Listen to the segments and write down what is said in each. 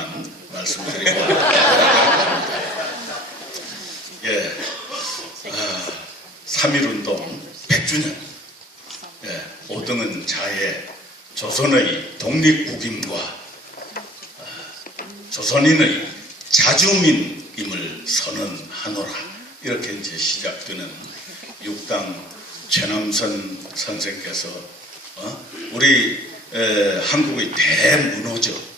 것만 말씀드리고 예, 3.1운동 100주년 예, 오등은 자해 조선의 독립국임과 조선인의 자주민임을 선언하노라 이렇게 이제 시작되는 육당 최남선 선생께서 우리 한국의 대문호죠.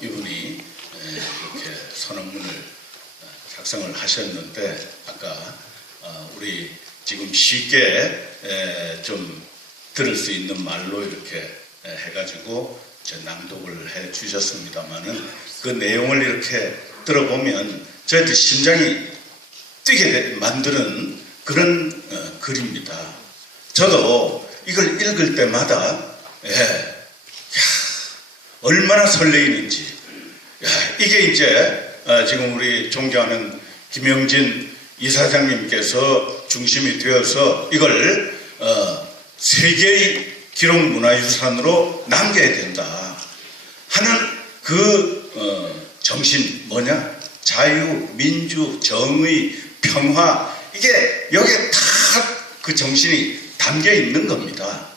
이분이 이렇게 선언문을 작성을 하셨는데 아까 우리 지금 쉽게 좀 들을 수 있는 말로 이렇게 해가지고 낭독을 해 주셨습니다만은 그 내용을 이렇게 들어보면 저희들 심장이 뛰게 만드는 그런 글입니다. 저도 이걸 읽을 때마다 얼마나 설레이는지 이게 이제 지금 우리 존경하는 김영진 이사장님께서 중심이 되어서 이걸 세계의 기록문화유산으로 남겨야 된다 하는 그 정신 뭐냐? 자유, 민주, 정의, 평화 이게 여기에 다 그 정신이 담겨 있는 겁니다.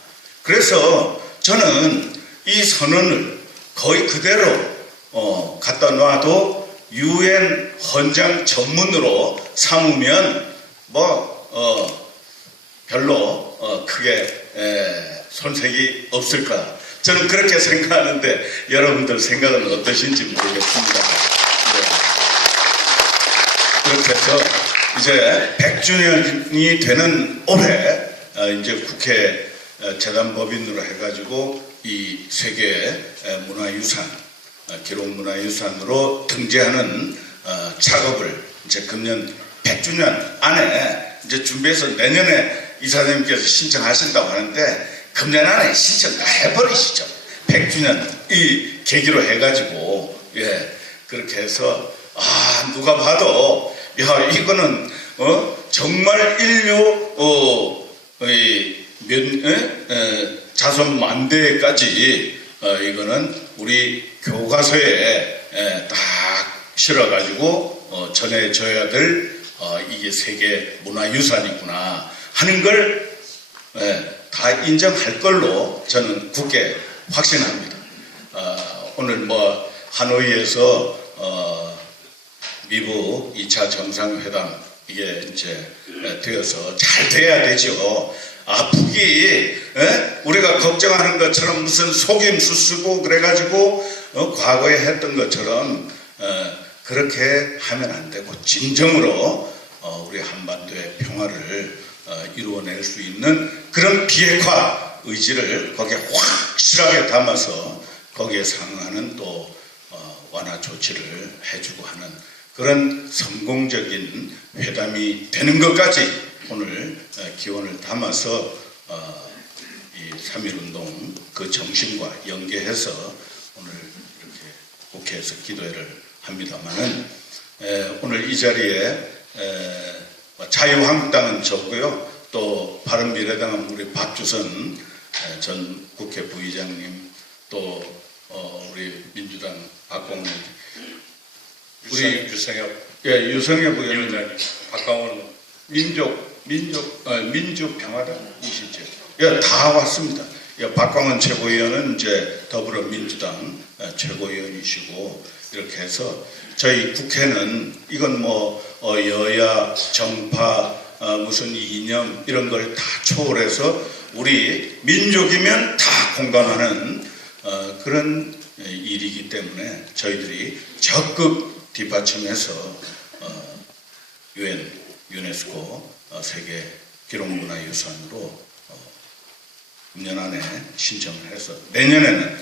그래서 저는 이 선언을 거의 그대로 갖다 놔도 UN 헌장 전문으로 삼으면 별로 크게 손색이 없을 거야. 저는 그렇게 생각하는데 여러분들 생각은 어떠신지 모르겠습니다. 네. 그렇게 해서 이제 100주년이 되는 올해 이제 국회 재단법인으로 해가지고 이 세계 문화유산, 기록문화유산으로 등재하는 작업을 이제 금년 100주년 안에 이제 준비해서 내년에 이사장님께서 신청하신다고 하는데 금년 안에 신청 다 해버리시죠. 100주년 이 계기로 해가지고 그렇게 해서 누가 봐도 야 이거는 정말 인류 자손 만대까지 이거는 우리 교과서에 딱 실어가지고 전해져야 될 이게 세계 문화유산이구나 하는 걸 다 인정할 걸로 저는 굳게 확신합니다. 오늘 하노이에서 미국 2차 정상회담 이게 이제 되어서 잘 돼야 되죠. 북이 우리가 걱정하는 것처럼 무슨 속임수 쓰고 그래가지고 과거에 했던 것처럼 그렇게 하면 안 되고 진정으로 우리 한반도의 평화를 이루어낼 수 있는 그런 비핵화 의지를 거기에 확실하게 담아서 거기에 상응하는 또 완화 조치를 해주고 하는 그런 성공적인 회담이 되는 것까지 오늘 기원을 담아서 이 3.1운동 그 정신과 연계해서 오늘 이렇게 국회에서 기도회를 합니다만은 오늘 이 자리에 자유한국당은 저고요. 또 바른미래당은 우리 박주선 전 국회 부의장님 또 우리 민주당 박광훈 우리 유성엽 의원님 박광훈 민주평화당이시죠. 다 왔습니다. 박광훈 최고위원은 이제 더불어민주당 최고위원이시고 이렇게 해서 저희 국회는 이건 여야 정파 무슨 이념 이런 걸 다 초월해서 우리 민족이면 다 공감하는 그런 일이기 때문에 저희들이 적극 뒷받침해서 UN 유네스코 세계 기록문화유산으로 금년 안에 신청을 해서 내년에는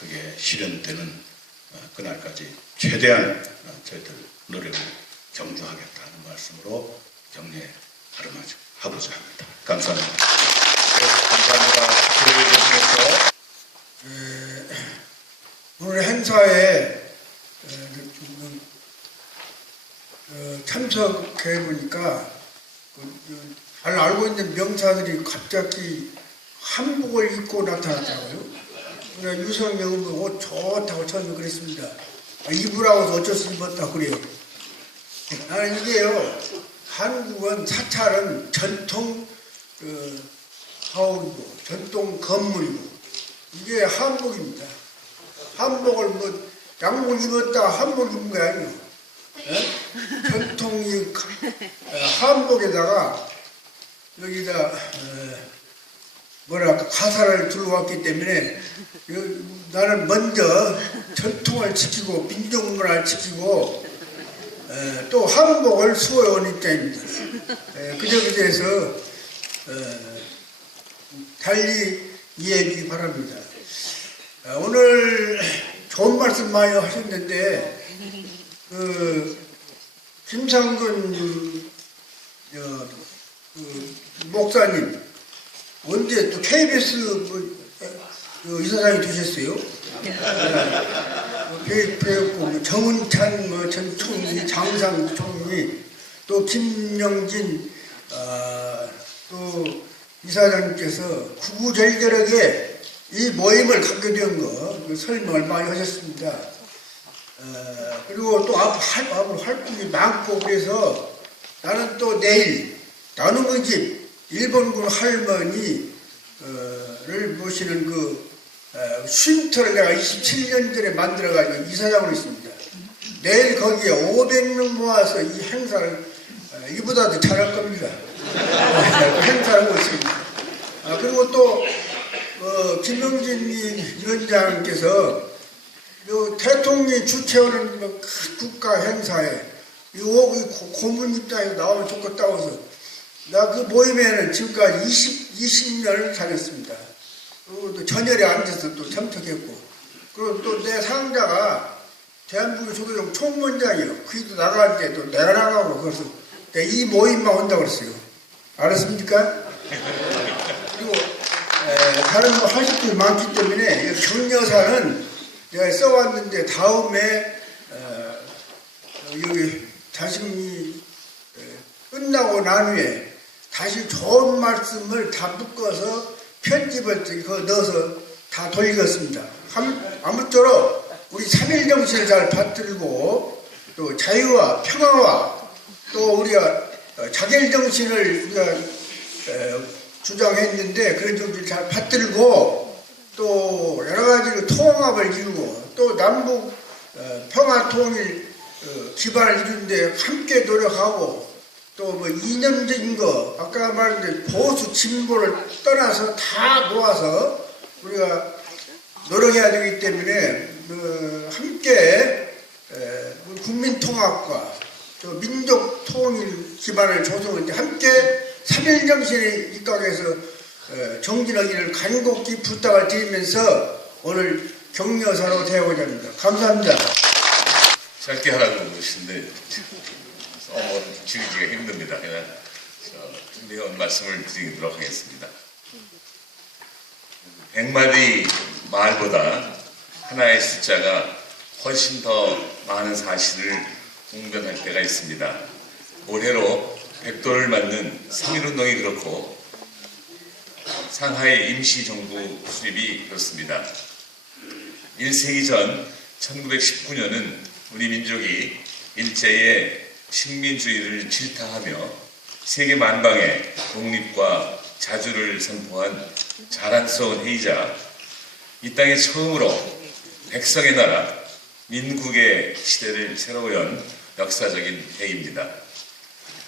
그게 실현되는 그날까지 최대한 저희들 노력을 경주하겠다는 말씀으로 격려하고자 합니다. 감사합니다. 네, 감사합니다. 오늘 행사에 참석해 보니까 잘 알고 있는 명사들이 갑자기 한복을 입고 나타났더라고요. 유성영 옷 좋다고 처음에 그랬습니다. 입으라고 어쩔 수 입었다 그래요. 나는 이게요, 한국은 사찰은 전통 하울이고 전통 건물이고 이게 한복입니다. 한복을 뭐 양복 입었다 한복 입은 거 아니에요. 전통이 한복에다가 여기다 뭐랄까 가사를 들어왔기 때문에 나는 먼저 전통을 지키고 민족문화를 지키고 또 한복을 수호해온 입장입니다. 그저에 대해서 달리 이해해 주기 바랍니다. 오늘 좋은 말씀 많이 하셨는데 김상근 목사님 언제 또 KBS 이사장이 되셨어요? 배웠고 정은찬 전 총리, 장상 총리, 또 김영진 또 이사장님께서 구구절절하게 이 모임을 갖게 된 거 설명을 많이 하셨습니다. 그리고 또 앞으로 할 분이 많고 그래서 나는 또 내일 나눔의 집 일본군 할머니를 모시는 쉼터를 내가 27년 전에 만들어가지고 이사장으로 있습니다. 내일 거기에 500명 모아서 이 행사를 이보다도 잘할 겁니다. 행사를 하고 있습니다. 그리고 또 김영진 위원장께서 대통령이 주최하는 국가 행사에 고문 입장에서 나오면 좋겠다고 해서 나 그 모임에는 지금까지 20년을 다녔습니다. 그리고 또 전열에 앉아서 또 참석했고, 그리고 또 내 상자가 대한민국 조계종 총무원장이요. 그도 나가는데 또 내가 나가고 그래서 이 모임만 온다고 그랬어요. 알았습니까? 그리고 다른 거 하실 분이 많기 때문에 격려사는 내가 써왔는데 다음에 여기 다시금 끝나고 난 후에 다시 좋은 말씀을 다 묶어서 편집을 넣어서 다 돌리겠습니다. 아무쪼록 우리 3.1 정신을 잘 받들고 또 자유와 평화와 또 우리가 자결 정신을 우리가 주장했는데 그런 정신을 잘 받들고 또 여러 가지로 통합을 이루고 또 남북 평화 통일 기반을 이루는데 함께 노력하고 또 뭐 이념적인 거 아까 말한 보수 진보를 떠나서 다 모아서 우리가 노력해야 되기 때문에 함께 국민 통합과 또 민족 통일 기반을 조성하는데 함께 3.1 정신에 입각해서 정진하기를 간곡히 부탁을 드리면서 오늘 격려사로 되어오자 합니다. 감사합니다. 짧게 하라고 그러시는데 줄이기가 힘듭니다. 그냥 준비해온 말씀을 드리도록 하겠습니다. 100마디 말보다 하나의 숫자가 훨씬 더 많은 사실을 공변할 때가 있습니다. 올해로 100도를 맞는 3.1운동이 그렇고 상하이 임시정부 수립이 그렇습니다. 1세기 전 1919년은 우리 민족이 일제의 식민주의를 질타하며 세계 만방에 독립과 자주를 선포한 자랑스러운 해이자 이 땅에 처음으로 백성의 나라 민국의 시대를 새로 연 역사적인 해입니다.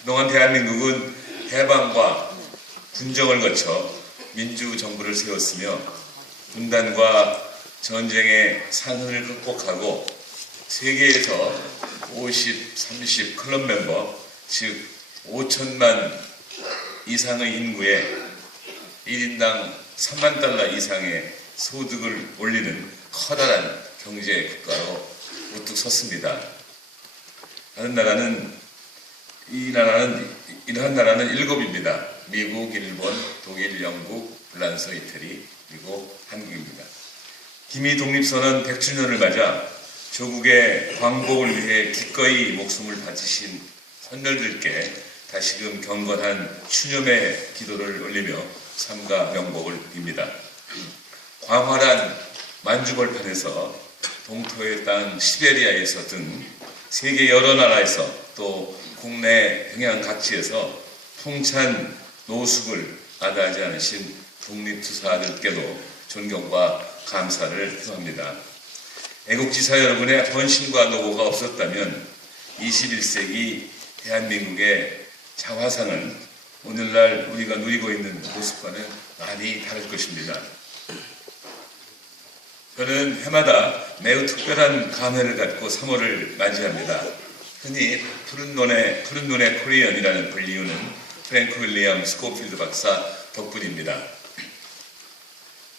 그동안 대한민국은 해방과 군정을 거쳐 민주정부를 세웠으며 분단과 전쟁의 상흔을 극복하고 세계에서 50, 30 클럽 멤버, 즉 5천만 이상의 인구에 1인당 3만 달러 이상의 소득을 올리는 커다란 경제 국가로 우뚝 섰습니다. 이러한 나라는 7입니다. 미국, 일본, 독일, 영국, 프랑스, 이태리, 그리고 한국입니다. 기미 독립선언 100주년을 맞아 조국의 광복을 위해 기꺼이 목숨을 바치신 선열들께 다시금 경건한 추념의 기도를 올리며 삼가 명복을 빕니다. 광활한 만주벌판에서 동토의 땅 시베리아에서 등 세계 여러 나라에서 또 국내 평양 각지에서 풍찬 노숙을 마다하지 않으신 독립투사들께도 존경과 감사를 표합니다. 애국지사 여러분의 헌신과 노고가 없었다면 21세기 대한민국의 자화상은 오늘날 우리가 누리고 있는 모습과는 많이 다를 것입니다. 저는 해마다 매우 특별한 감회를 갖고 3월을 맞이합니다. 흔히 푸른 눈의 코리언이라는 불리우는 프랭크 윌리엄 스코필드 박사 덕분입니다.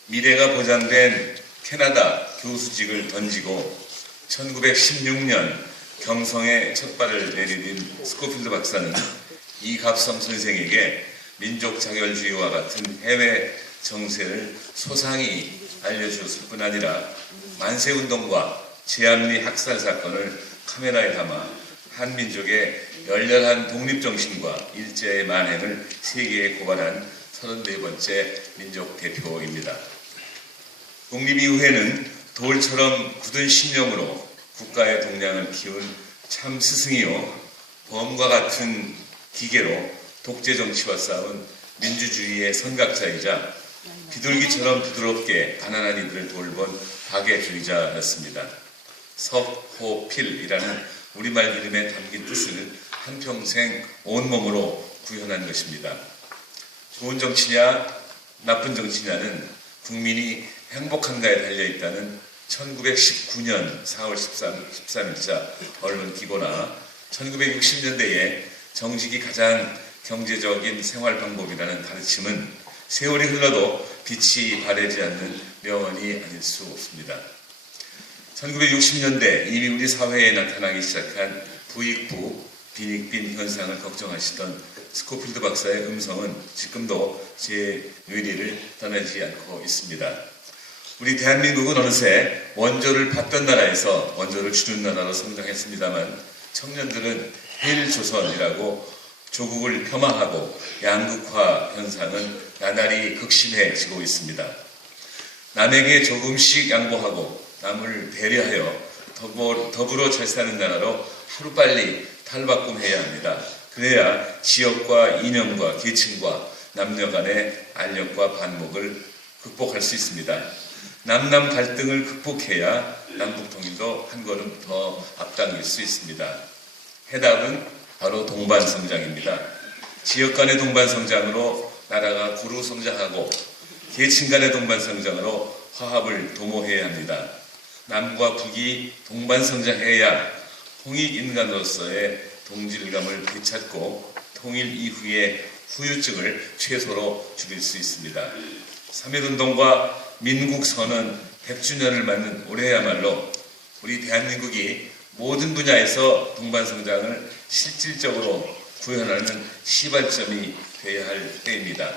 미래가 보장된 캐나다 교수직을 던지고 1916년 경성에 첫 발을 내디딘 스코필드 박사는 이갑성 선생에게 민족 자결주의와 같은 해외 정세를 소상히 알려주었을 뿐 아니라 만세운동과 제암리 학살 사건을 카메라에 담아 한민족의 열렬한 독립정신과 일제의 만행을 세계에 고발한 34번째 민족 대표입니다. 독립 이후에는 돌처럼 굳은 신념으로 국가의 동량을 키운 참 스승이요, 범과 같은 기계로 독재 정치와 싸운 민주주의의 선각자이자 비둘기처럼 부드럽게 가난한 이들을 돌본 박애주의자였습니다. 석호필이라는 우리말 이름에 담긴 뜻을 한평생 온몸으로 구현한 것입니다. 좋은 정치냐 나쁜 정치냐는 국민이 행복한가에 달려있다는 1919년 4월 13일자 언론기고나 1960년대에 정직이 가장 경제적인 생활 방법이라는 가르침은 세월이 흘러도 빛이 바래지 않는 명언이 아닐 수 없습니다. 1960년대 이미 우리 사회에 나타나기 시작한 부익부, 빈익빈 현상을 걱정하시던 스코필드 박사의 음성은 지금도 제 뇌리를 떠나지 않고 있습니다. 우리 대한민국은 어느새 원조를 받던 나라에서 원조를 주는 나라로 성장했습니다만 청년들은 헬조선이라고 조국을 폄하하고 양극화 현상은 나날이 극심해지고 있습니다. 남에게 조금씩 양보하고 남을 배려하여 더불어 잘 사는 나라로 하루빨리 탈바꿈해야 합니다. 그래야 지역과 이념과 계층과 남녀 간의 알력과 반목을 극복할 수 있습니다. 남남 갈등을 극복해야 남북 통일도 한 걸음 더 앞당길 수 있습니다. 해답은 바로 동반성장입니다. 지역 간의 동반성장으로 나라가 구루 성장하고 계층 간의 동반성장으로 화합을 도모해야 합니다. 남과 북이 동반성장해야 홍익인간으로서의 동질감을 되찾고 통일 이후의 후유증을 최소로 줄일 수 있습니다. 3.1운동과 민국선언 100주년을 맞는 올해야말로 우리 대한민국이 모든 분야에서 동반성장을 실질적으로 구현하는 시발점이 되어야 할 때입니다.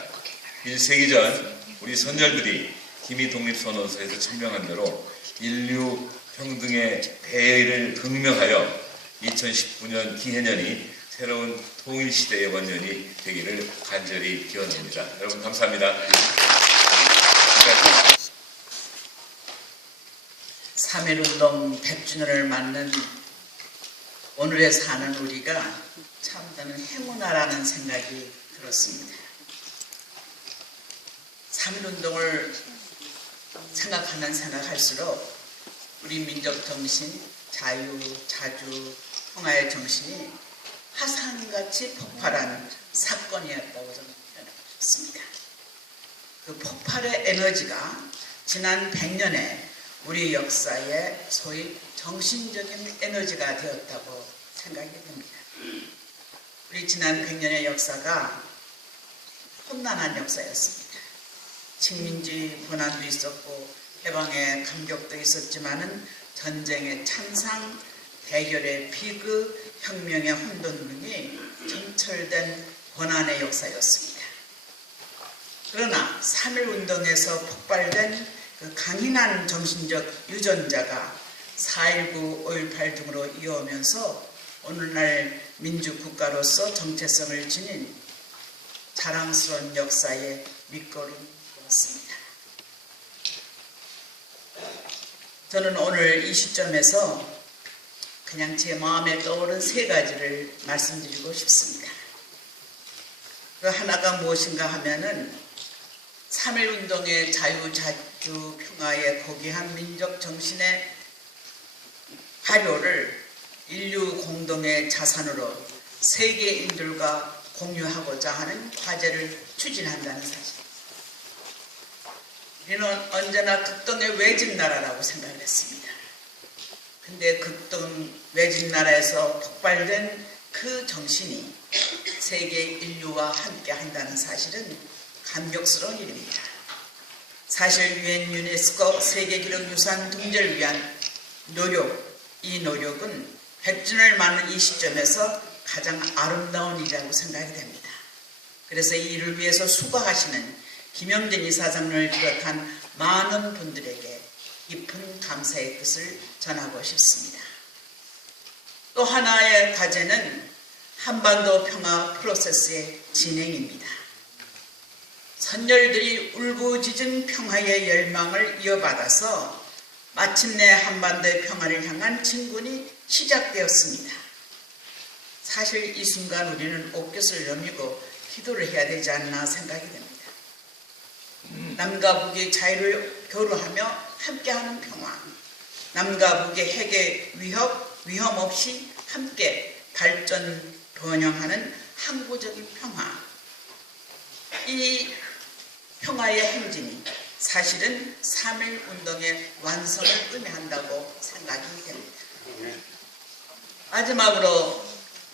1세기 전 우리 선열들이 기미독립선언서에서 천명한 대로 인류 평등의 대의를 극명하여 2019년 기해년이 새로운 통일시대의 원년이 되기를 간절히 기원합니다. 여러분 감사합니다. 3.1운동 100주년을 맞는 오늘에 사는 우리가 참 나는 행운아라는 생각이 들었습니다. 3.1운동을 생각할수록 우리 민족 정신, 자유, 자주, 평화의 정신이 화산같이 폭발한 사건이었다고 저는 표현하고 싶습니다. 그 폭발의 에너지가 지난 100년의 우리 역사의 소위 정신적인 에너지가 되었다고 생각이 듭니다. 우리 지난 100년의 역사가 험난한 역사였습니다. 식민지 분한도 있었고 해방의 감격도 있었지만은 전쟁의 찬상, 대결의 비극, 혁명의 혼돈론이 점철된 고난의 역사였습니다. 그러나 3.1운동에서 폭발된 그 강인한 정신적 유전자가 4.19, 5.18 등으로 이어오면서 오늘날 민주국가로서 정체성을 지닌 자랑스러운 역사의 밑거름이 되었습니다. 저는 오늘 이 시점에서 그냥 제 마음에 떠오른 세 가지를 말씀드리고 싶습니다. 그 하나가 무엇인가 하면은 3.1운동의 자유, 자주, 평화에 고귀한 민족 정신의 발효를 인류 공동의 자산으로 세계인들과 공유하고자 하는 과제를 추진한다는 사실. 우리는 언제나 극동의 외진 나라라고 생각을 했습니다. 근데 극동 외진 나라에서 폭발된 그 정신이 세계 인류와 함께 한다는 사실은 감격스러운 일입니다. 사실 유엔 유네스코 세계기록유산 등재를 위한 노력, 이 노력은 100주년을 맞는 이 시점에서 가장 아름다운 일이라고 생각이 됩니다. 그래서 이 일을 위해서 수고하시는 김영진 이사장을 비롯한 많은 분들에게 깊은 감사의 뜻을 전하고 싶습니다. 또 하나의 과제는 한반도 평화 프로세스의 진행입니다. 선열들이 울부짖은 평화의 열망을 이어받아서 마침내 한반도의 평화를 향한 진군이 시작되었습니다. 사실 이 순간 우리는 옷깃을 여미고 기도를 해야 되지 않나 생각이 됩니다. 남과 북이 자유를 교류하며 함께하는 평화, 남과 북의 핵의 위험 없이 함께 발전 번영하는 항구적인 평화, 이 평화의 행진이 사실은 3.1운동의 완성을 의미한다고 생각이 됩니다. 마지막으로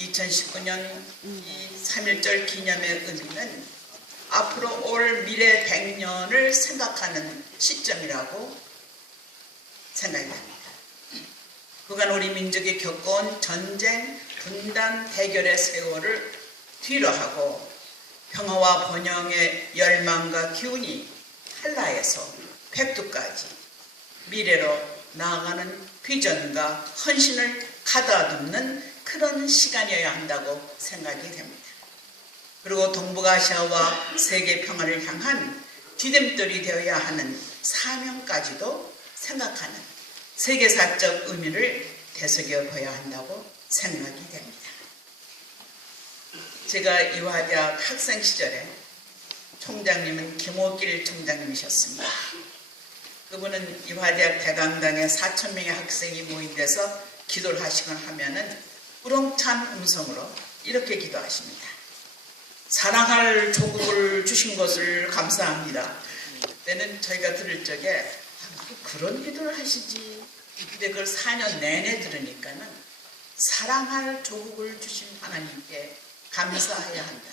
2019년 이 3.1절 기념의 의미는 앞으로 올 미래 100년을 생각하는 시점이라고 생각이 됩니다. 그간 우리 민족이 겪어온 전쟁, 분단, 대결의 세월을 뒤로 하고 평화와 번영의 열망과 기운이 한라에서 백두까지 미래로 나아가는 비전과 헌신을 가다듬는 그런 시간이어야 한다고 생각이 됩니다. 그리고 동북아시아와 세계 평화를 향한 디딤돌이 되어야 하는 사명까지도 생각하는 세계사적 의미를 되새겨봐야 한다고 생각이 됩니다. 제가 이화대학 학생 시절에 총장님은 김옥길 총장님이셨습니다. 그분은 이화대학 대강당에 4,000명의 학생이 모인 데서 기도를 하시거나 하면은 우렁찬 음성으로 이렇게 기도하십니다. 사랑할 조국을 주신 것을 감사합니다. 그때는 저희가 들을 적에 그런 기도를 하시지. 근데 그걸 4년 내내 들으니까는 사랑할 조국을 주신 하나님께 감사해야 한다.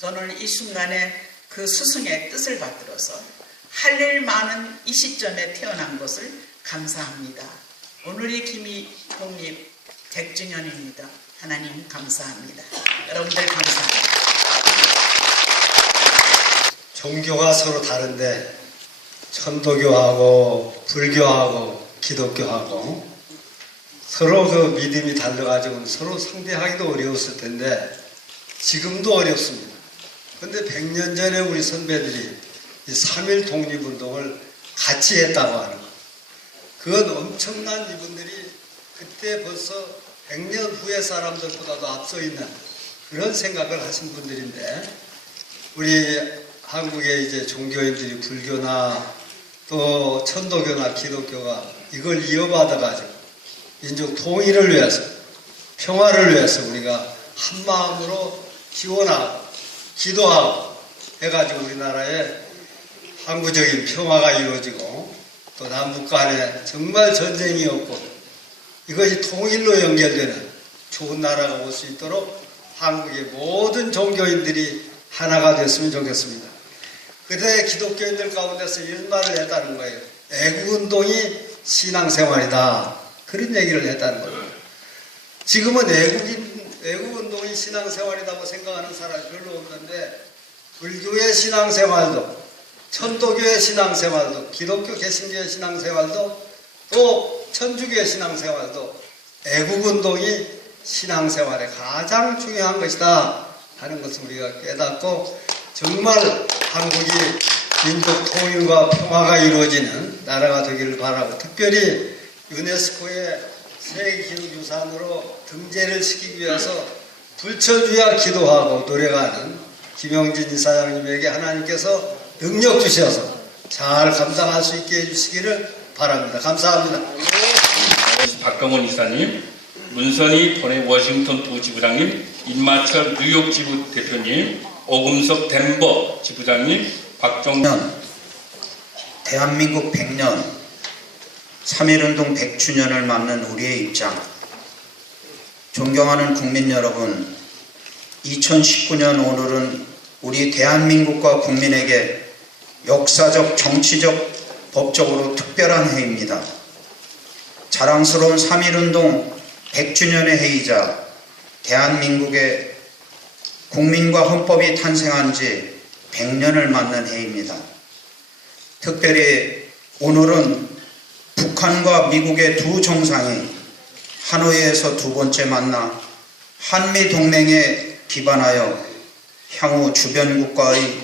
저는 이 순간에 그 스승의 뜻을 받들어서 할 일 많은 이 시점에 태어난 것을 감사합니다. 오늘이 김이 독립 100주년입니다. 하나님 감사합니다. 여러분들 감사합니다. 종교가 서로 다른데 천도교하고 불교하고 기독교하고 서로 그 믿음이 달라가지고 서로 상대하기도 어려웠을 텐데 지금도 어렵습니다. 그런데 100년 전에 우리 선배들이 이 3.1 독립운동을 같이 했다고 하는 것. 그건 엄청난 이분들이 그때 벌써 100년 후의 사람들보다도 앞서 있는 그런 생각을 하신 분들인데 우리 한국의 이제 종교인들이 불교나 또 천도교나 기독교가 이걸 이어받아가지고 민족 통일을 위해서 평화를 위해서 우리가 한 마음으로 기원하고 기도하고 해가지고 우리나라에 항구적인 평화가 이루어지고 또 남북 간에 정말 전쟁이 없고 이것이 통일로 연결되는 좋은 나라가 올 수 있도록 한국의 모든 종교인들이 하나가 됐으면 좋겠습니다. 그때 기독교인들 가운데서 일말을 했다는 거예요. 애국운동이 신앙생활이다. 그런 얘기를 했다는 거예요. 지금은 애국운동이 신앙생활이라고 생각하는 사람이 별로 없는데 불교의 신앙생활도 천도교의 신앙생활도 기독교 개신교의 신앙생활도 또 천주교의 신앙생활도 애국운동이 신앙생활의 가장 중요한 것이다 하는 것을 우리가 깨닫고 정말 한국이 민족 통일과 평화가 이루어지는 나라가 되기를 바라고, 특별히 유네스코의 세계기록유산으로 등재를 시키기 위해서 불철주야 기도하고 노력하는 김영진 이사장님에게 하나님께서 능력 주셔서 잘 감당할 수 있게 해주시기를 바랍니다. 감사합니다. 박강원 이사님, 문선희 돈의 워싱턴 부지부장님, 임마철 뉴욕 지부 대표님, 오금석 덴버 지부장님, 박정년 대한민국 100년 3.1운동 100주년을 맞는 우리의 입장, 존경하는 국민 여러분, 2019년 오늘은 우리 대한민국과 국민에게 역사적, 정치적, 법적으로 특별한 해입니다. 자랑스러운 3.1운동 100주년의 해이자 대한민국의 국민과 헌법이 탄생한 지 100년을 맞는 해입니다. 특별히 오늘은 북한과 미국의 두 정상이 하노이에서 두 번째 만나 한미동맹에 기반하여 향후 주변 국가의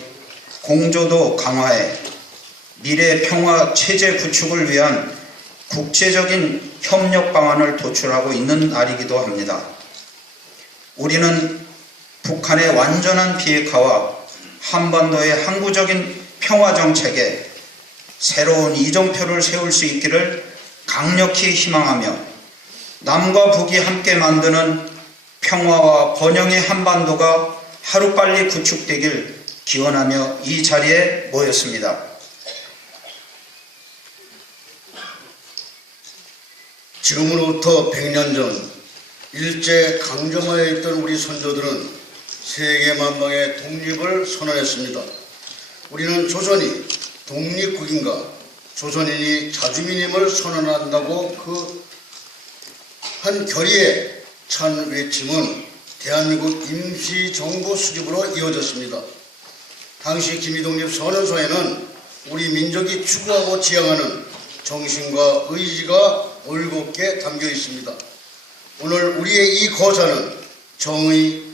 공조도 강화에 미래 평화 체제 구축을 위한 국제적인 협력 방안을 도출하고 있는 날이기도 합니다. 우리는 북한의 완전한 비핵화와 한반도의 항구적인 평화 정책에 새로운 이정표를 세울 수 있기를 강력히 희망하며 남과 북이 함께 만드는 평화와 번영의 한반도가 하루빨리 구축되길 기원하며 이 자리에 모였습니다. 지금으로부터 100년 전 일제 강점하에 있던 우리 선조들은 세계 만방의 독립을 선언했습니다. 우리는 조선이 독립국인과 조선인이 자주민임을 선언한다고 그 한 결의에 찬 외침은 대한민국 임시정부 수립으로 이어졌습니다. 당시 김희독립 선언서에는 우리 민족이 추구하고 지향하는 정신과 의지가 올곧게 담겨 있습니다. 오늘 우리의 이 거사는 정의,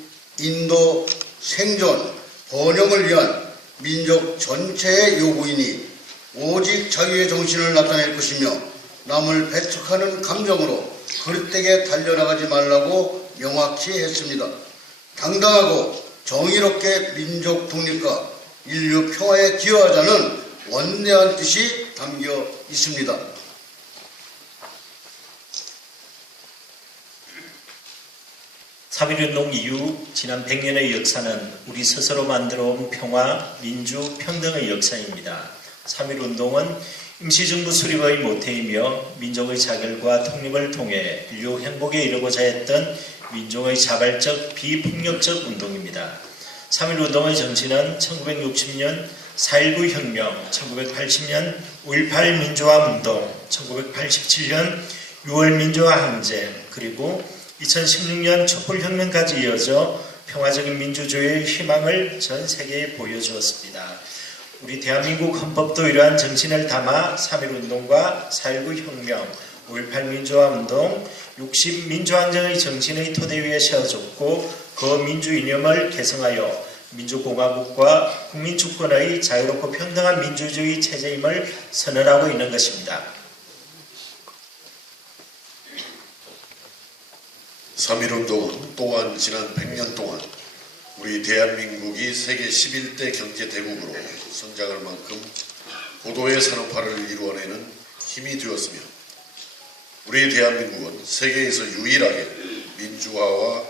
인도, 생존, 번영을 위한 민족 전체의 요구이니 오직 자유의 정신을 나타낼 것이며 남을 배척하는 감정으로 그릇되게 달려나가지 말라고 명확히 했습니다. 당당하고 정의롭게 민족 독립과 인류 평화에 기여하자는 원대한 뜻이 담겨 있습니다. 삼일운동 이후 지난 100년의 역사는 우리 스스로 만들어온 평화, 민주, 평등의 역사입니다. 3.1운동은 임시정부 수립의 모태이며 민족의 자결과 통립을 통해 인류 행복에 이르고자 했던 민족의 자발적 비폭력적 운동입니다. 3.1운동의 정신은 1960년 4.19 혁명, 1980년 5.18 민주화운동, 1987년 6월 민주화항쟁, 그리고 2016년 촛불혁명까지 이어져 평화적인 민주주의의 희망을 전 세계에 보여주었습니다. 우리 대한민국 헌법도 이러한 정신을 담아 3.1운동과 4.19 혁명, 5.18 민주화운동, 60 민주항쟁의 정신의 토대 위에 세워졌고 그 민주 이념을 계승하여 민주공화국과 국민주권의 자유롭고 평등한 민주주의 체제임을 선언하고 있는 것입니다. 3.1운동은 또한 지난 100년 동안 우리 대한민국이 세계 11대 경제대국으로 성장할 만큼 고도의 산업화를 이루어내는 힘이 되었으며 우리 대한민국은 세계에서 유일하게 민주화와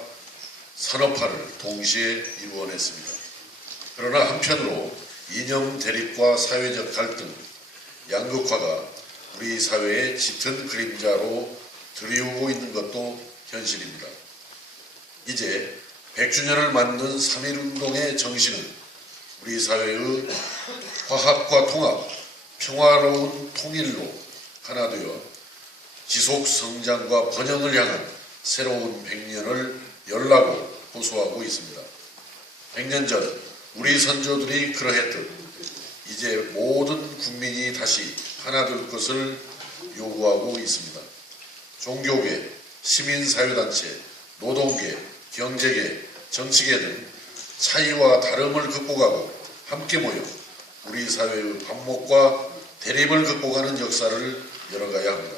산업화를 동시에 이루어냈습니다. 그러나 한편으로 이념 대립과 사회적 갈등, 양극화가 우리 사회의 짙은 그림자로 드리우고 있는 것도 현실입니다. 이제 100주년을 맞는 3.1운동의 정신은 우리 사회의 화합과 통합, 평화로운 통일로 하나 되어 지속 성장과 번영을 향한 새로운 100년을 열라고 호소하고 있습니다. 100년 전 우리 선조들이 그러했듯 이제 모든 국민이 다시 하나 될 것을 요구하고 있습니다. 종교계, 시민사회단체, 노동계, 경제계, 정치계 등 차이와 다름을 극복하고 함께 모여 우리 사회의 반목과 대립을 극복하는 역사를 열어가야 합니다.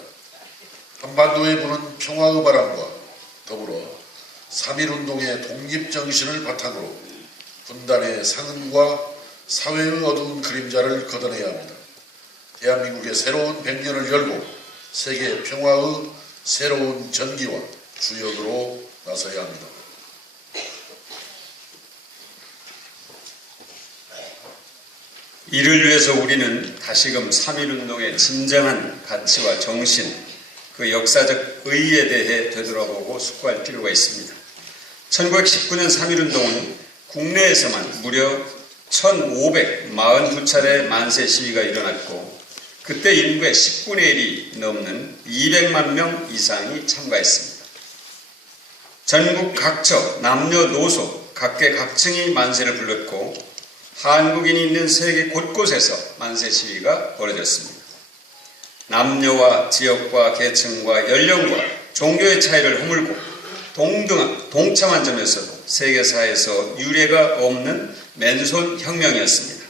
한반도에 부는 평화의 바람과 더불어 3.1운동의 독립정신을 바탕으로 분단의 상흔과 사회의 어두운 그림자를 걷어내야 합니다. 대한민국의 새로운 100년을 열고 세계 평화의 새로운 전기와 주역으로 나서야 합니다. 이를 위해서 우리는 다시금 3.1운동의 진정한 가치와 정신, 그 역사적 의의에 대해 되돌아보고 숙고할 필요가 있습니다. 1919년 3.1운동은 국내에서만 무려 1542차례 만세 시위가 일어났고 그때 인구의 10분의 1이 넘는 200만 명 이상이 참가했습니다. 전국 각처, 남녀노소, 각계각층이 만세를 불렀고 한국인이 있는 세계 곳곳에서 만세 시위가 벌어졌습니다. 남녀와 지역과 계층과 연령과 종교의 차이를 허물고 동참한 점에서도 세계사에서 유례가 없는 맨손 혁명이었습니다.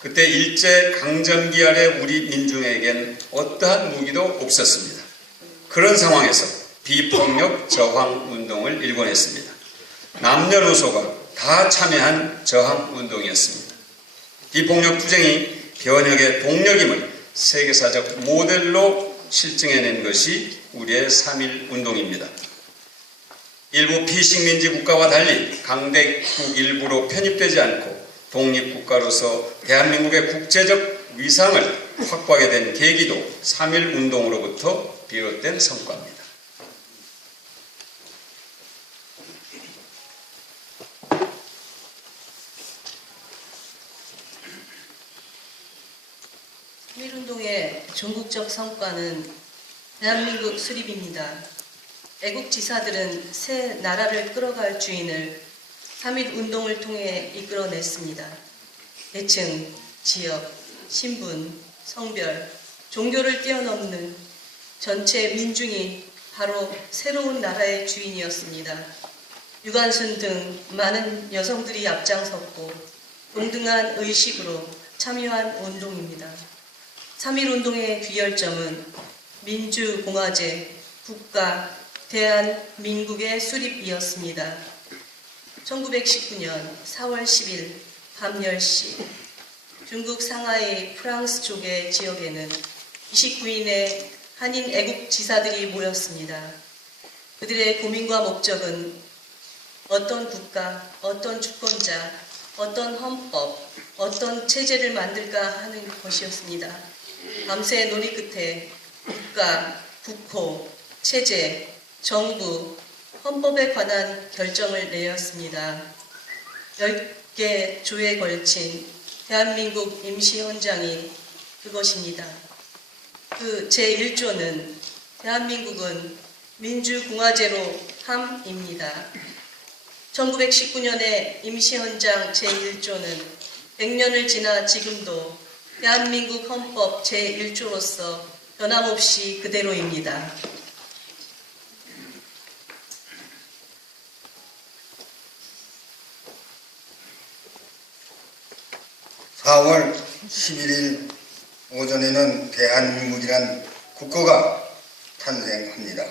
그때 일제 강점기 아래 우리 민중에겐 어떠한 무기도 없었습니다. 그런 상황에서 비폭력 저항 운동을 일궈냈습니다. 남녀노소가 다 참여한 저항 운동이었습니다. 비폭력 투쟁이 변혁의 동력임을 세계사적 모델로 실증해낸 것이 우리의 3.1 운동입니다. 일부 피식민지 국가와 달리 강대국 일부로 편입되지 않고 독립국가로서 대한민국의 국제적 위상을 확보하게 된 계기도 3.1 운동으로부터 비롯된 성과입니다. 운동의 전국적 성과는 대한민국 수립입니다. 애국지사들은 새 나라를 끌어갈 주인을 3.1 운동을 통해 이끌어냈습니다. 계층, 지역, 신분, 성별, 종교를 뛰어넘는 전체 민중이 바로 새로운 나라의 주인이었습니다. 유관순 등 많은 여성들이 앞장섰고 동등한 의식으로 참여한 운동입니다. 3.1 운동의 귀결점은 민주공화제, 국가, 대한민국의 수립이었습니다. 1919년 4월 10일 밤 10시 중국 상하이 프랑스 쪽의 지역에는 29인의 한인 애국지사들이 모였습니다. 그들의 고민과 목적은 어떤 국가, 어떤 주권자, 어떤 헌법, 어떤 체제를 만들까 하는 것이었습니다. 밤새 논의 끝에 국가, 국호, 체제, 정부, 헌법에 관한 결정을 내렸습니다. 10개 조에 걸친 대한민국 임시헌장이 그것입니다. 그 제1조는 대한민국은 민주공화제로 함입니다. 1919년의 임시헌장 제1조는 100년을 지나 지금도 대한민국 헌법 제1조로서 변함없이 그대로입니다. 4월 11일 오전에는 대한민국이란 국가가 탄생합니다.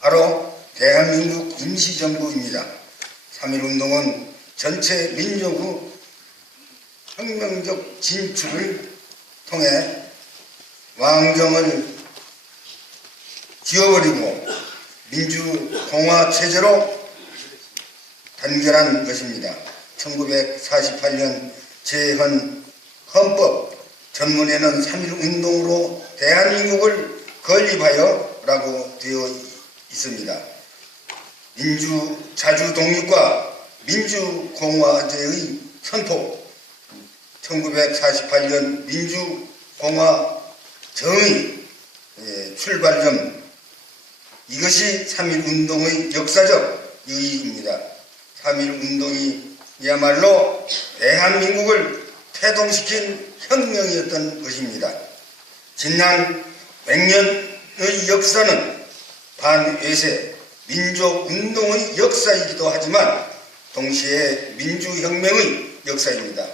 바로 대한민국 임시정부입니다. 3.1운동은 전체 민족의 혁명적 진출을 통해 왕정을 지워버리고 민주공화체제로 단결한 것입니다. 1948년 제헌 헌법 전문에는 3.1운동으로 대한민국을 건립하여 라고 되어 있습니다. 민주자주 독립과 민주공화제의 선포, 1948년 민주공화 정의 출발점, 이것이 3.1운동의 역사적 의의입니다. 3.1운동이야말로 대한민국을 태동시킨 혁명이었던 것입니다. 지난 100년의 역사는 반외세 민족운동의 역사이기도 하지만 동시에 민주혁명의 역사입니다.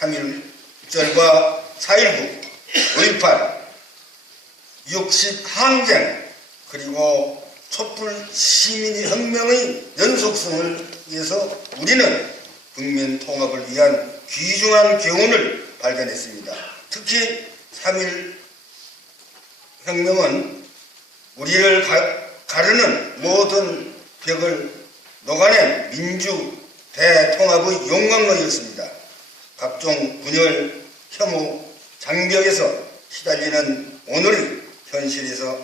3.1 6.27과 4.19, 5.18, 60 항쟁, 그리고 촛불 시민혁명의 연속성을 위해서 우리는 국민 통합을 위한 귀중한 교훈을 발견했습니다. 특히 3.1 혁명은 우리를 가르는 모든 벽을 녹아낸 민주 대통합의 용광로였습니다. 각종 분열, 혐오, 장벽에서 시달리는 오늘의 현실에서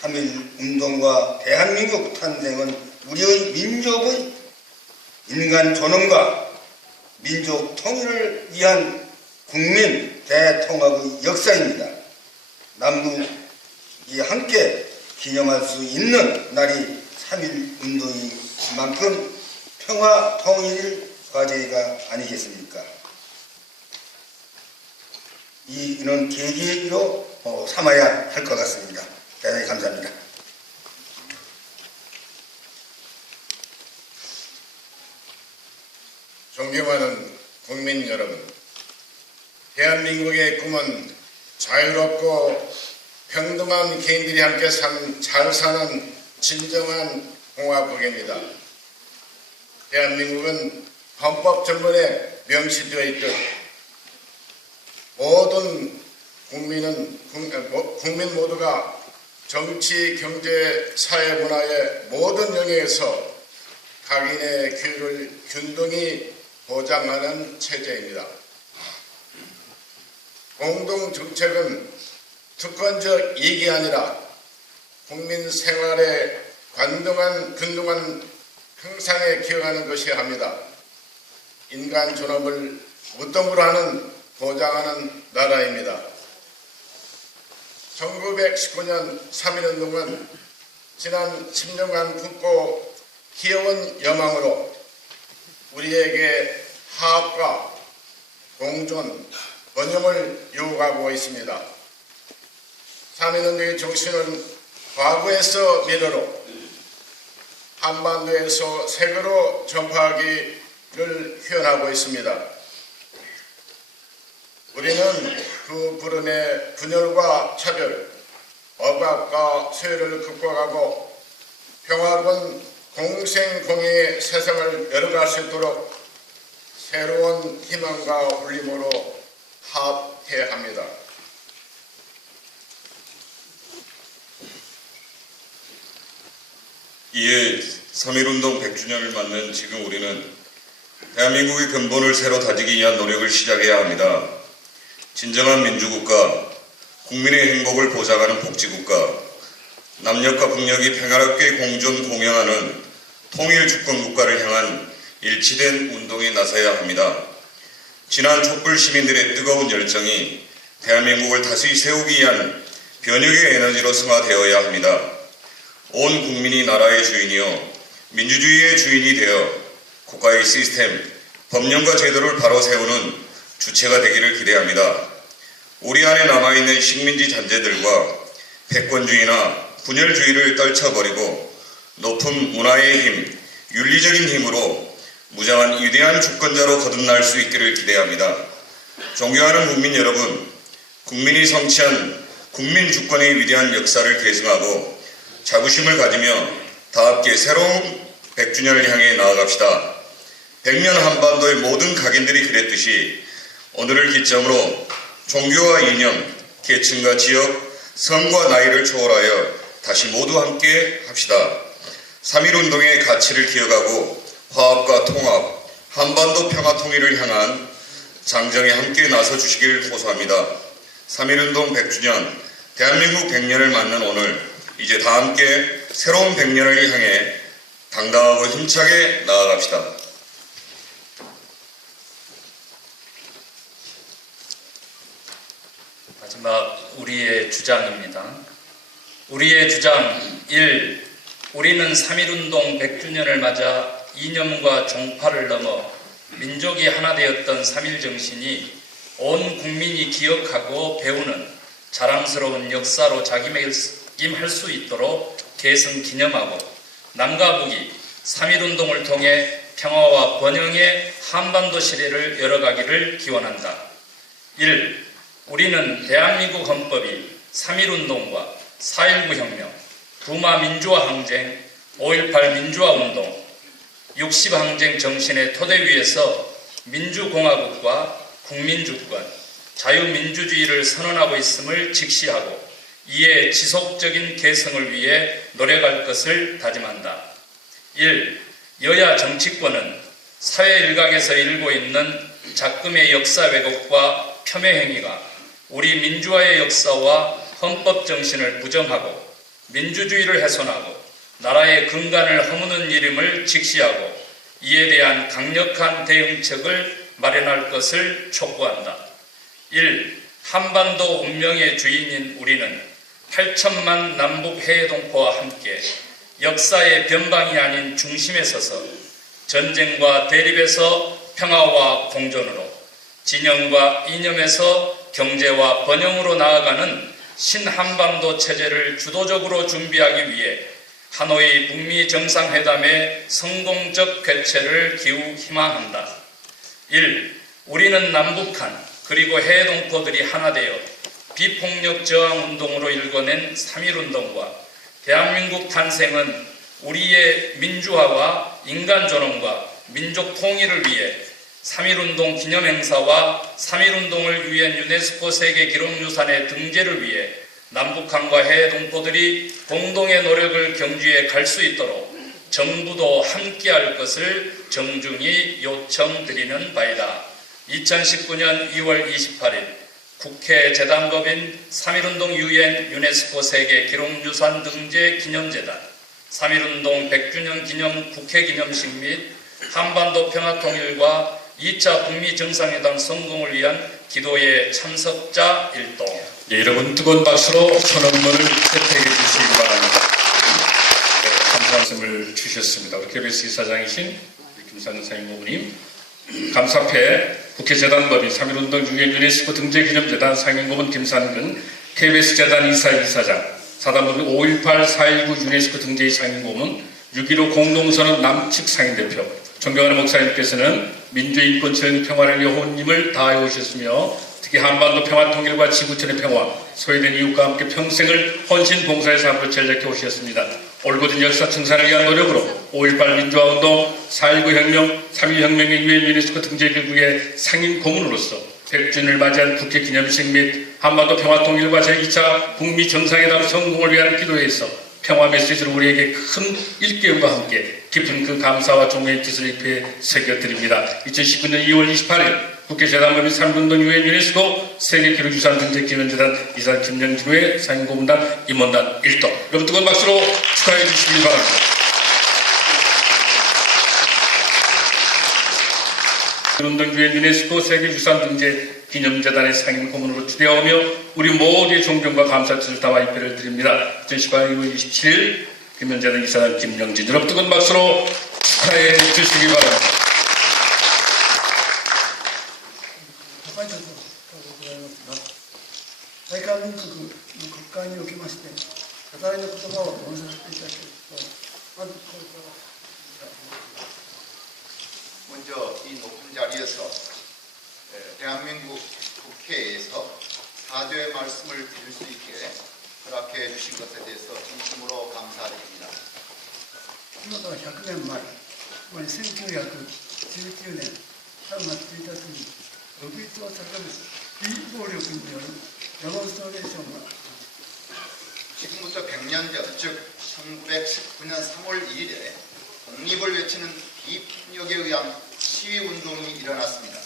3.1 운동과 대한민국 탄생은 우리의 민족의 인간 존엄과 민족 통일을 위한 국민 대통합의 역사입니다. 남북이 함께 기념할 수 있는 날이 3.1 운동인 만큼 평화 통일 과제가 아니겠습니까? 이는 계기로 삼아야 할 것 같습니다. 대단히 감사합니다. 존경하는 국민 여러분, 대한민국의 꿈은 자유롭고 평등한 개인들이 함께 잘 사는 진정한 공화국입니다. 대한민국은 헌법 전문에 명시되어 있듯 모든 국민 모두가 정치, 경제, 사회, 문화의 모든 영역에서 각인의 규율을 균등히 보장하는 체제입니다. 공동정책은 특권적 이익이 아니라 국민 생활의 균등한 향상에 기여하는 것이어야 합니다. 인간 존엄을 무덤으로 하는 보장하는 나라입니다. 1919년 3.1운동은 지난 10년간 굳고 키워온 여망으로 우리에게 화합과 공존, 번영을 요구하고 있습니다. 3.1운동의 정신은 과거에서 미래로, 한반도에서 세계로 전파하기를 희원하고 있습니다. 우리는 그 불운의 분열과 차별, 억압과 소외를 극복하고 평화로운 공생공의의 세상을 열어갈 수 있도록 새로운 희망과 울림으로 합해야 합니다. 이에 3.1운동 100주년을 맞는 지금 우리는 대한민국의 근본을 새로 다지기 위한 노력을 시작해야 합니다. 진정한 민주국가, 국민의 행복을 보장하는 복지국가, 남녘과 북녘이 평화롭게 공존 공영하는 통일 주권국가를 향한 일치된 운동에 나서야 합니다. 지난 촛불 시민들의 뜨거운 열정이 대한민국을 다시 세우기 위한 변혁의 에너지로 승화되어야 합니다. 온 국민이 나라의 주인이요 민주주의의 주인이 되어 국가의 시스템, 법령과 제도를 바로 세우는 주체가 되기를 기대합니다. 우리 안에 남아있는 식민지 잔재들과 패권주의나 분열주의를 떨쳐버리고 높은 문화의 힘, 윤리적인 힘으로 무장한 위대한 주권자로 거듭날 수 있기를 기대합니다. 존경하는 국민 여러분, 국민이 성취한 국민주권의 위대한 역사를 계승하고 자부심을 가지며 다 함께 새로운 100주년을 향해 나아갑시다. 100년 한반도의 모든 각인들이 그랬듯이 오늘을 기점으로 종교와 이념, 계층과 지역, 성과 나이를 초월하여 다시 모두 함께 합시다. 3.1운동의 가치를 기억하고 화합과 통합, 한반도 평화 통일을 향한 장정에 함께 나서 주시기를 호소합니다. 3.1운동 100주년, 대한민국 100년을 맞는 오늘, 이제 다 함께 새로운 100년을 향해 당당하고 힘차게 나아갑시다. 마지막 우리의 주장입니다. 우리의 주장 1. 우리는 3.1운동 100주년을 맞아 이념과 종파를 넘어 민족이 하나 되었던 3.1 정신이 온 국민이 기억하고 배우는 자랑스러운 역사로 자기매김할 수 있도록 계승 기념하고 남과 북이 3.1운동을 통해 평화와 번영의 한반도 시대를 열어가기를 기원한다. 1. 우리는 대한민국 헌법이 3.1운동과 4.19 혁명, 부마 민주화 항쟁, 5.18 민주화 운동, 60 항쟁 정신의 토대 위에서 민주공화국과 국민주권, 자유민주주의를 선언하고 있음을 직시하고 이에 지속적인 개성을 위해 노력할 것을 다짐한다. 1. 여야 정치권은 사회 일각에서 일고 있는 작금의 역사 왜곡과 폄훼 행위가 우리 민주화의 역사와 헌법 정신을 부정하고 민주주의를 훼손하고 나라의 근간을 허무는 일임을 직시하고 이에 대한 강력한 대응책을 마련할 것을 촉구한다. 1. 한반도 운명의 주인인 우리는 8천만 남북 해외동포와 함께 역사의 변방이 아닌 중심에 서서 전쟁과 대립에서 평화와 공존으로, 진영과 이념에서 경제와 번영으로 나아가는 신한반도 체제를 주도적으로 준비하기 위해 하노이 북미 정상회담의 성공적 개최를 기우 희망한다. 1. 우리는 남북한 그리고 해외동포들이 하나 되어 비폭력 저항운동으로 일궈낸 3.1운동과 대한민국 탄생은 우리의 민주화와 인간존엄과 민족 통일을 위해 3.1운동 기념행사와 3.1운동을 위한 유네스코 세계기록유산의 등재를 위해 남북한과 해외동포들이 공동의 노력을 경주해 갈 수 있도록 정부도 함께할 것을 정중히 요청드리는 바이다. 2019년 2월 28일 국회 재단법인 3.1운동 유엔 유네스코 세계기록유산 등재 기념재단 3.1운동 100주년 기념 국회 기념식 및 한반도 평화통일과 2차 북미 정상회담 성공을 위한 기도의 참석자 일동. 네, 여러분 뜨거운 박수로 선언문을 채택해 주시기 바랍니다. 네, 감사 말씀을 주셨습니다. 우리 KBS 이사장이신 김상근 상임고문님, 감사패 국회 재단법인 3.1운동 유엔 유네스코 등재기념재단 상임고문 김상근, KBS 재단 이사장, 사단법인 5.18 4.19 유네스코 등재의 상임고문, 6.15 공동선언 남측 상임대표, 존경하는 목사님께서는 민주인권체험 평화를 위해 혼힘을 다해 오셨으며 특히 한반도 평화통일과 지구촌의 평화, 소외된 이웃과 함께 평생을 헌신 봉사의 삶으로 전력해 오셨습니다. 올곧은 역사 청산을 위한 노력으로 5.18 민주화운동, 4.19 혁명, 3.1 혁명의 유엔 유네스코 등재기구의 상임 고문으로서 100주년을 맞이한 국회 기념식 및 한반도 평화통일과 제2차 북미 정상회담 성공을 위한 기도에서 평화 메시지를 우리에게 큰 일깨움과 함께 깊은 그 감사와 존경의 뜻을 입에 새겨드립니다. 2019년 2월 28일 국회 재단법인 3.1운동 유엔 유네스코 세계기록유산 등재기념재단 이사 김영진의 상임고문단 임원단 1동. 여러분 뜨거운 박수로 축하해 주시기 바랍니다. 운동 유엔 유네스코 세계유산 등재 기념재단의 상임고문으로 추대하오며 우리 모두의 존경과 감사 뜻을 담아 입회를 드립니다. 2018년 2월 27일 김현재단 이사장 김영진, 여러분 뜨거운 박수로 축하해 주시기 바랍니다. 먼저 이 높은 자리에서 대한민국 국회에서 사죄의 말씀을 드릴 수 있게 허락해 주신 것에 대해서 진심으로 감사드립니다. 今から100年前、1919年3月1日に独立を叫ぶ非暴力によるデモンストレーションが 지금부터 100년 전, 즉 1919년 3월 2일에 독립을 외치는 비폭력에 의한 시위운동이 일어났습니다.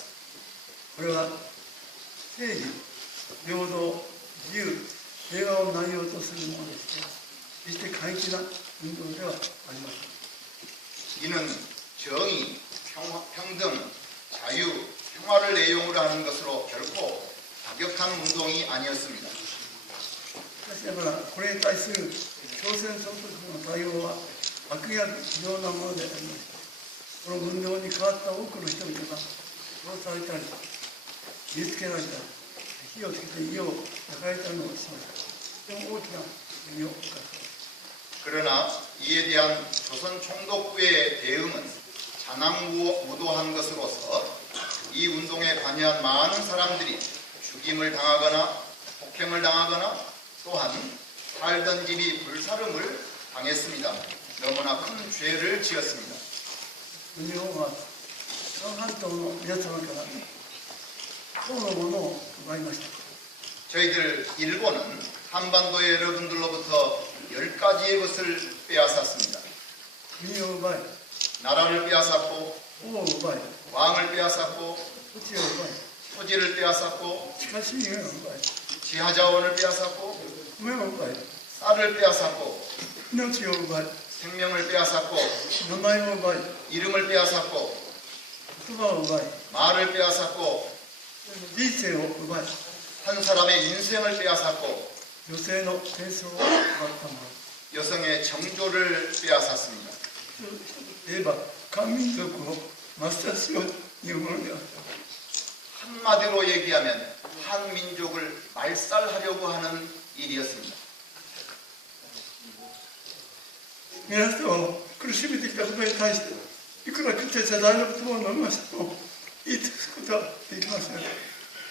これは正義、平等、自由、平和を内容とするものでして、決して過激な運動ではありません。 이는 정의, 평등, 자유, 평화를 내용으로 하는 것으로 결코 과격한 운동이 아니었습니다. しかしながらこれに対する朝鮮総督府の対応は悪逆非道なものでありました。この運動に変わった多くの人々が殺されたり、見つけられたり、火をつけて家を焼かれたりもしました。とても大きな罪を犯した。 그러나 이에 대한 조선 총독부의 대응은 잔황무도한 것으로서 이 운동에 관여한 많은 사람들이 죽임을 당하거나 폭행을 당하거나 또한 살던 집이 불사름을 당했습니다. 너무나 큰 죄를 지었습니다. 日本は朝鮮半島の皆様から党のものを奪いました。 저희들 일본은 한반도의 여러분들로부터 10가지의 것을 빼앗았습니다. 国を奪い、 나라를 빼앗았고 王を奪い、 왕을 빼앗았고 土地を奪い、 토지를 빼앗았고 地下資源を奪い、 지하자원을 빼앗았고 米を奪い、 쌀을 빼앗았고 命を奪い、 생명을 빼앗았고 名前を奪い、 이름을 빼앗았고 言葉を奪い、 말을 빼앗았고 人生を奪い、 한 사람의 인생을 빼앗았고 女性の低層を奪ったもの。 여성의 정조를 빼앗았습니다. 言えば、漢民族を抹殺しようというものであった。 한마디로 얘기하면 한민족을 말살하려고 하는 일이었습니다. 皆さんを苦しめてきたことに対していくら口で謝罪の言葉を述べましても言い尽くすことはできません。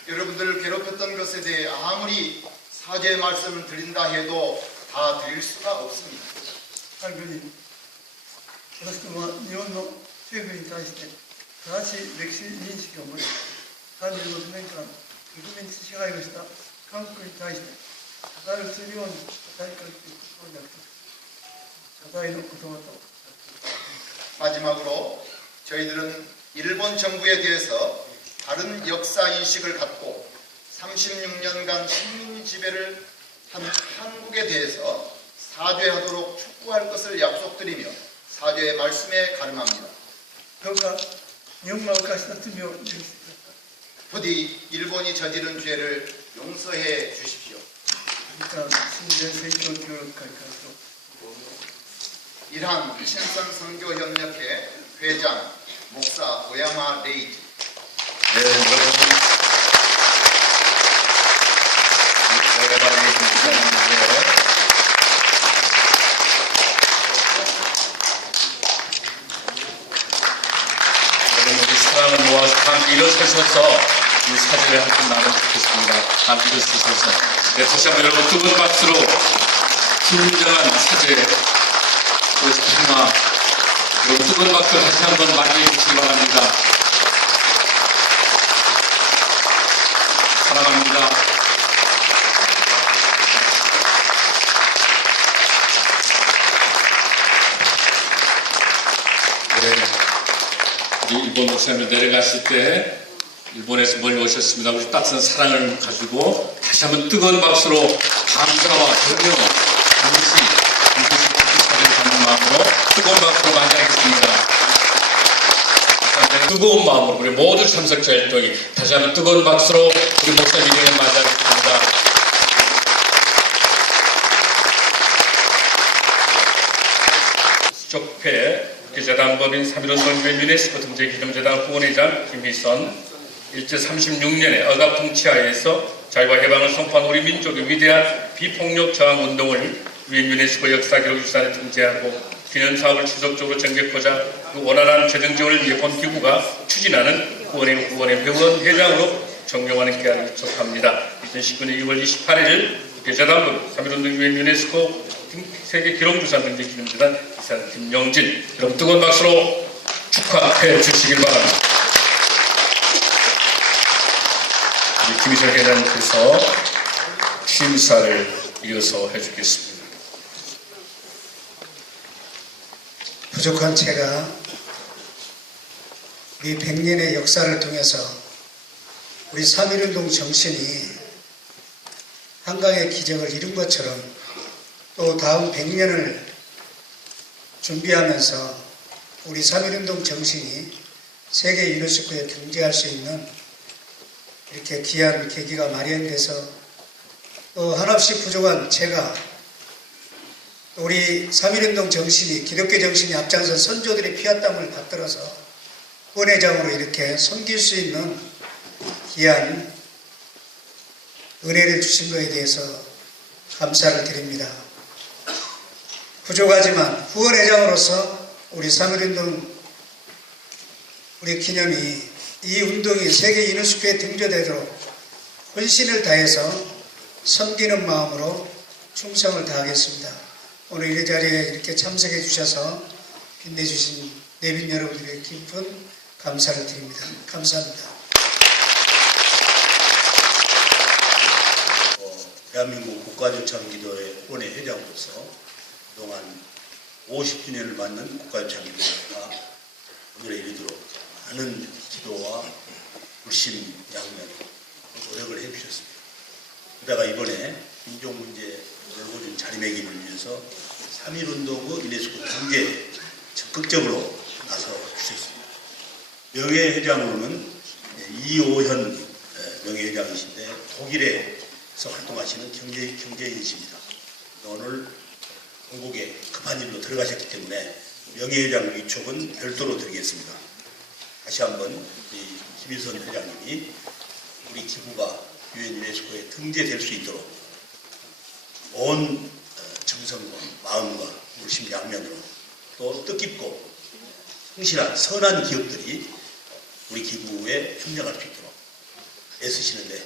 여러분들을 괴롭혔던 것에 대해 아무리 사죄의 말씀을 드린다 해도 다 드릴 수가 없습니다. 最後に私どもは日本の政府に対して正しい歴史認識を持ち36年間植民地支配をした韓国に対して謝罪をするように訴えかけていくことを約束し謝罪の言葉と 마지막으로 저희들은 일본 정부에 대해서 다른 역사 인식을 갖고 36년간 식민 지배를 한 한국에 대해서 사죄하도록 촉구할 것을 약속드리며 사죄의 말씀에 가름합니다. どうか日本が犯した罪を許してください。 부디 일본이 저지른 죄를 용서해 주십시오. 日韓親善宣教協力会会長 일한 친선선교협력회 회장 목사 오야마 레이지. 네, 여러분. 오야마 레이지 목사님인데요. 여러분, 우리 사랑을 모아서 함께 일어서셔서 이 사진을 함께 나누면 좋겠습니다. 함께 일어서셔서. 네, 다시 한번 여러분 뜨거운 박수로 진정한 사죄, 그것이 평화, 그리고 뜨거운 박수 다시 한번 맞이해 주시기 바랍니다. 사랑합니다. 네, 우리 일본 목사님들 내려갔을 때 일본에서 멀리 오셨습니다. 우리 따뜻한 사랑을 가지고 다시 한번 뜨거운 박수로 감사와 격려, 반드시 사랑을 받는 마음으로 뜨거운 박수로 맞이하겠습니다. 뜨거운 마음으로 우리 모두 참석자 일동이 다시 한번 뜨거운 박수로 우리 목사님을 맞이하겠습니다. 수족회 국제재단법인 3.15 선교회 유네스코 등재기념재단 후원회장 김희선 일제 36년에 억압 통치하에서 자유와 해방을 선포한 우리 민족의 위대한 비폭력 저항 운동을 유엔 유네스코 역사기록유산에 등재하고 기념사업을 지속적으로 전개하고자 그 원활한 재정 지원을 위해 본 기구가 추진하는 후원회 회원 회장으로 존경하는 계약을 접합니다. 2019년 2월 28일 국제재단법 3.15운동 유엔 유네스코 세계 기록유산 등재 기념재단 이사 김영진, 여러분 뜨거운 박수로 축하해 주시기 바랍니다. 김희철 회장님께서 취임사를 이어서 해주겠습니다. 부족한 제가 우리 100년의 역사를 통해서 우리 3.1운동 정신이 한강의 기적을 이룬 것처럼 또 다음 100년을 준비하면서 우리 3.1운동 정신이 세계 유네스코에 등재할 수 있는 이렇게 귀한 계기가 마련돼서 또 한없이 부족한 제가 우리 3.1운동 정신이 기독교 정신이 앞장선 선조들의 피와 땀을 받들어서 후원회장으로 이렇게 섬길 수 있는 귀한 은혜를 주신 것에 대해서 감사를 드립니다. 부족하지만 후원회장으로서 우리 3.1운동 우리 기념이 이 운동이 세계 유네스코에 등재되도록 헌신을 다해서 섬기는 마음으로 충성을 다하겠습니다. 오늘 이 자리에 이렇게 참석해 주셔서 빛내주신 내빈 여러분들의 깊은 감사를 드립니다. 감사합니다. 대한민국 국가조창기도회 회장으로서 그동안 50주년을 맞는 국가조창기도회가 오늘에 이르도록 많은 기도와 불신 양면 노력을 해주셨습니다. 그러다가 이번에 민족문제 열고준 자리매김을 위해서 3.1운동의 유네스코 등재에 적극적으로 나서 주셨습니다. 명예회장으로는 이오현 명예회장이신데 독일에서 활동하시는 경제인이십니다. 오늘 한국에 급한 일로 들어가셨기 때문에 명예회장 위촉은 별도로 드리겠습니다. 다시 한번 김일선 회장님이 우리 기구가 유엔 유네스코에 등재될 수 있도록 온 정성과 마음과 물심양면으로 또 뜻깊고 성실한 선한 기업들이 우리 기구에 협력할 수 있도록 애쓰시는데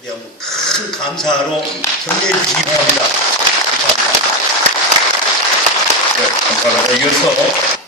우리 한번 큰 감사로 격려해 주시기 바랍니다. 감사합니다. 이어서